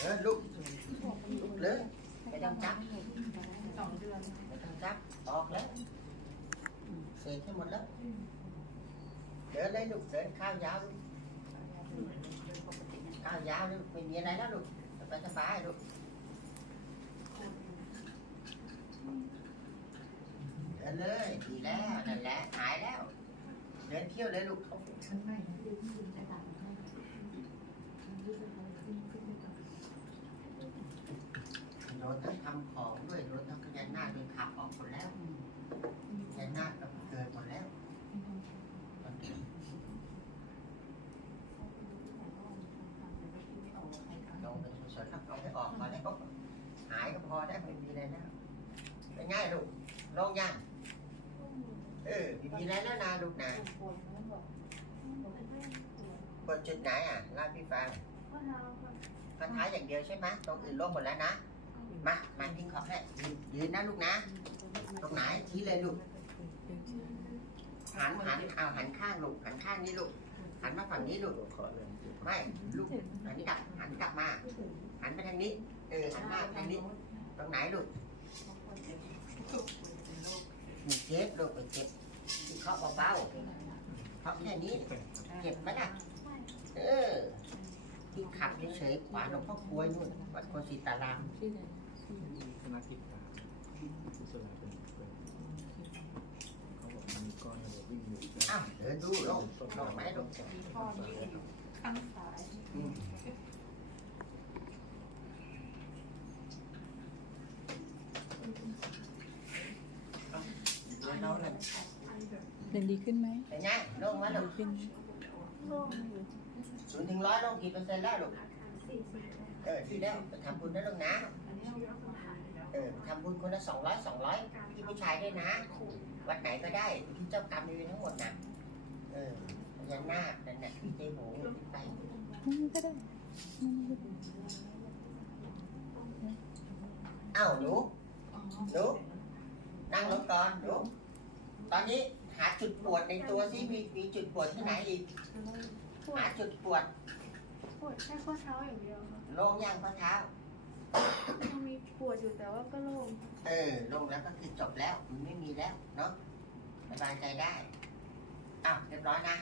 เออลุกลุกเลยไม่องจับสองเดืไม่ต้จับออกแล้วเสร็จทั้หมดแล้วเดินได้ลูกเดินข้าวยาวข้าวยาวลูกไม่มีอะไล้วลูกไปายสบายลูก เลยดีแล้วนั่นแหละหายแล้ว เดินเที่ยวเลยลูกโดนทั้งทำของด้วยโดนทั้งพญานาคด้วยขับออกหมดแล้วพญานาคก็เกิดหมดแล้วลงเป็นสดๆเอาให้ออกมาแล้วหายก็พอได้ไม่มีอะไรแล้วเป็นง่ายลูกลงยัง เออไม่มีไรแล้วนะลูกนะปวดจุดไหนอะเล่าพี่ฟังพันท้าอย่างเดียวใช่ไหมตรงอื่นลงหมดแล้วนะ มา มาทิ้งของให้ยืนยืนะลูกนะ ตรงไหนชี้เลยลูก หันหันเอาหันข้างลูก หันข้างนี้ลูก หันมาฝั่งนี้ลูกขอเลยไม่ลูกหันกลับ หันกลับมา หันไปทางนี้ เออ หันหน้าทางนี้ ตรงไหนลูก เจ็บลูกไปเจ็บที่เคาะเบาๆเคาะแค่นี้เจ็บไหมล่ะ เออ ที่ขับเฉยๆขวาหลวงพ่อกลวยนู่นวัดโคสิตารามคณะติดตามกุศลเป็นเป็นเขาบอกมันมีก้อนระเบิดวิ่งอยู่อ้าวเดินดูลงลงไหมลงข้อนี้ข้างซ้าย เดินน้องเลยเดินดีขึ้นไหมเป็นไงลงมาลูดีกขึ้นโล่งอยู่ศูนย์ถึงร้อยลงกี่เปอร์เซ็นต์แล้วลูกสี่สิบเออที่แล้วไปทำบุญนะลูกนะอันนี้เรายกมาหาเออทำบุญคนละสองร้อยสองร้อยพี่ผู้ชายด้วยนะ วัดไหนก็ได้ที่เจ้ากรรมในายเวรทั้งหมดนะเออพญานาคนั่นน่ะที่เจ๊หมูไปนี่ก็ได้นี่ก็ได้เอ้าหนูหนูนั่งลงก่อนหนู ตอนนี้หาจุดปวดในตัวซิมีมีจุดปวดที่ไหนอีกปวหาดจุดปวดปวดแค่ข้อเท้าอย่างเดียวค่ะลงย่างข้อเท้า ยังมีปวดอยู่แต่ว่าก็โล่งเออลงแล้วก็คือจบแล้วมันไม่มีแล้วเนาะสบายใจได้อ้าวเรียบร้อยนะ